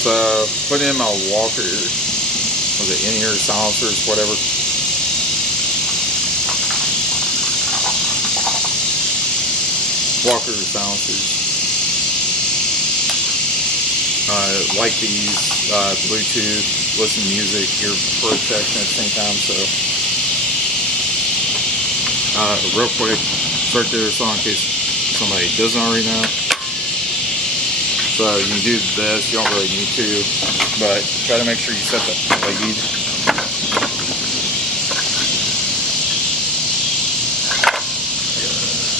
So put in my Walker, was it in-ear silencers, whatever. Walker silencers. Like these, Bluetooth, listen to music, ear protection at the same time. So real quick, start their song in case somebody doesn't already know. So you can do this, you don't really need to, but try to make sure you set the lead.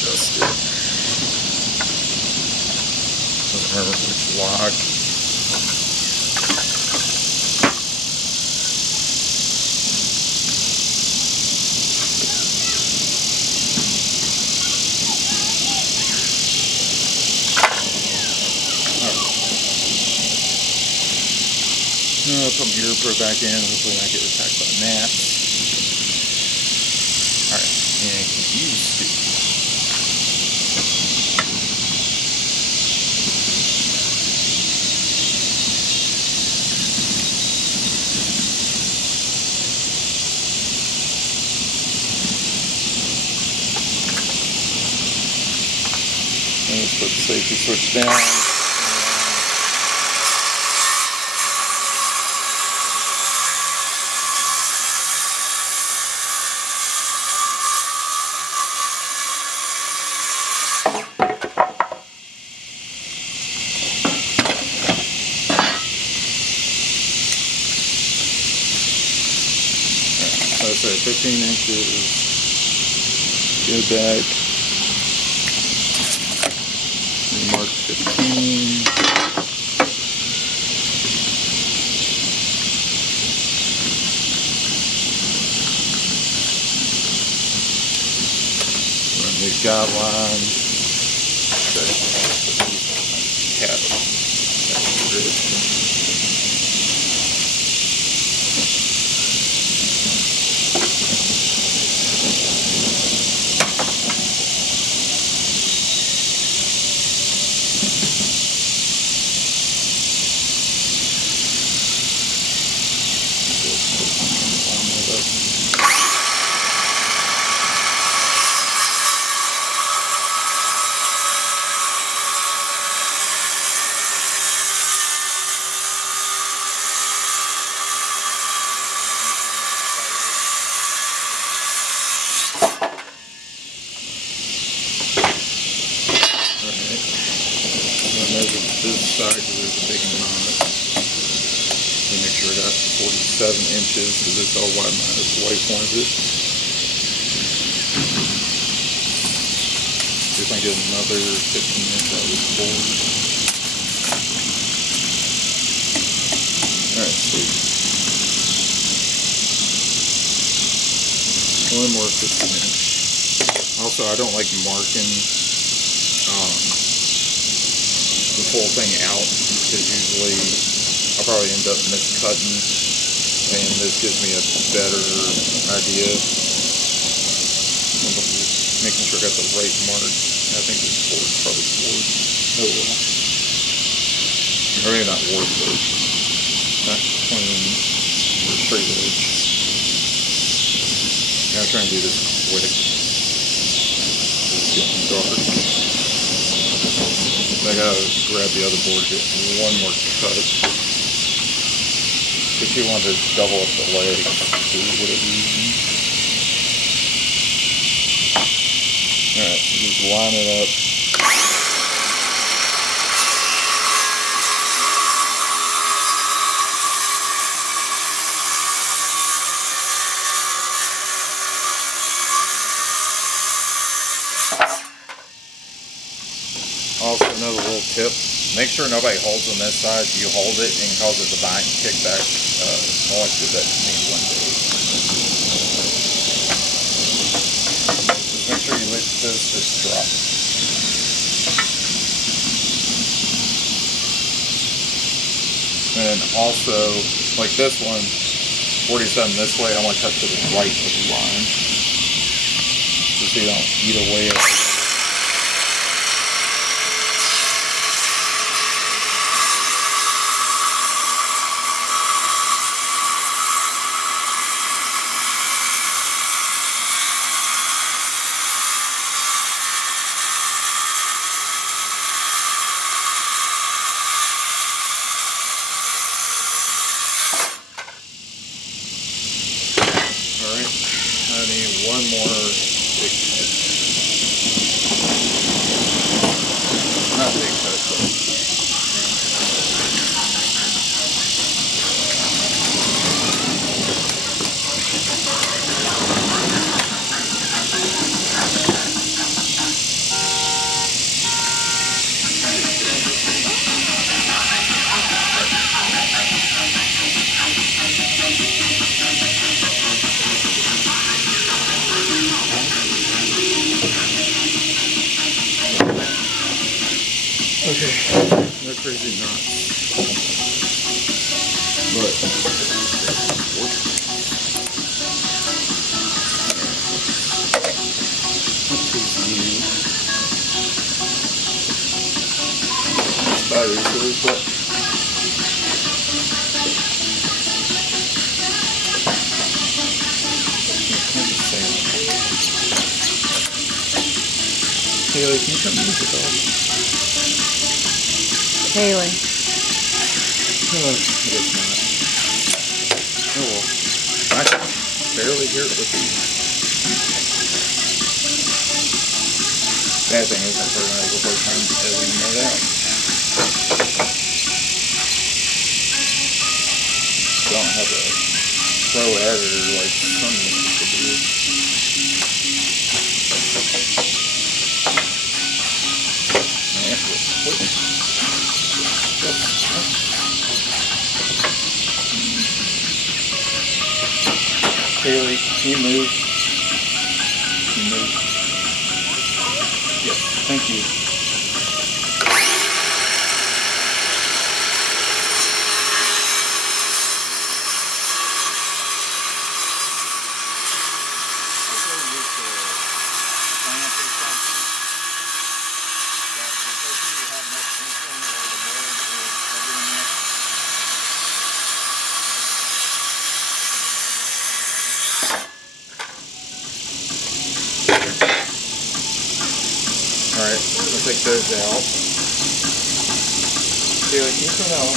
Adjust it. Doesn't remember which lock. Put my ear pro back in, hopefully not get attacked by gnats. Alright, and use it. And let's put the safety switch down. So I said 15 inches, go back, and mark 15. Run these guidelines. Cat. Measure this side because there's a big one on it. So make sure I got 47 inches because it's all wide. My wife wants it. See if I can get another 15 inch out of this board. Alright, sweet. One more 15 inch. Also, I don't like marking the full thing out because usually I'll probably end up miscutting, and this gives me a better idea. Making sure I got the right mark. I think this board's probably board. Oh well. Or maybe not board, but not clean or straight edge. I'm trying to do this quick. It's getting dark. I gotta grab the other board, get one more cut. If you want to double up the legs, do whatever you need. Alright, so just line it up. Also, another little tip, make sure nobody holds on this side. You hold it and cause it to bind and kick back. I like to do that to me one day. Just make sure you let this just drop. And also, like this one, 47 this way, I want to cut to the right of the line. Just so you don't eat away at it. But battery for this, but Haley, can you turn the music off? Haley. I guess not. Oh well. I can barely hear it with these. Bad thing is I'm probably gonna have a hard time editing that out. I don't have a pro editor like some used to do. Man, Haley, can you move? Can you move? Yes, thank you. Alright, we'll take those out. Haley, can you turn that on?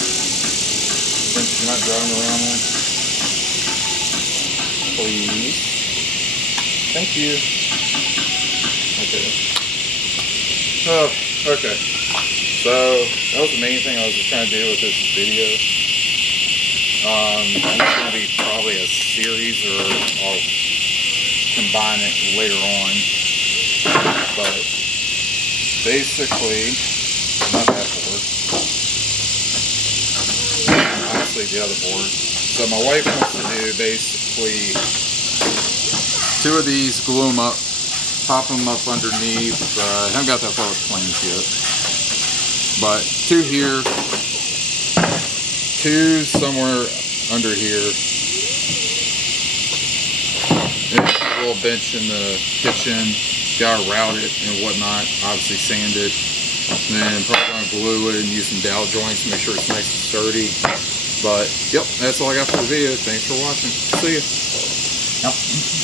Since you're not driving around there. Please. Thank you. Okay. Oh, okay. So, that was the main thing I was just trying to do with this video. It's going to be probably a series, or I'll combine it later on. But basically, not that board. Obviously the other board. So my wife wants to do basically 2 of these, glue them up, pop them up underneath. I haven't got that far with planes yet. But 2 here, 2 somewhere under here. And a little bench in the kitchen. Gotta route it and whatnot, obviously sand it, and then probably gonna glue it and use some dowel joints to make sure it's nice and sturdy. But yep, that's all I got for the video. Thanks for watching. See ya. Yep.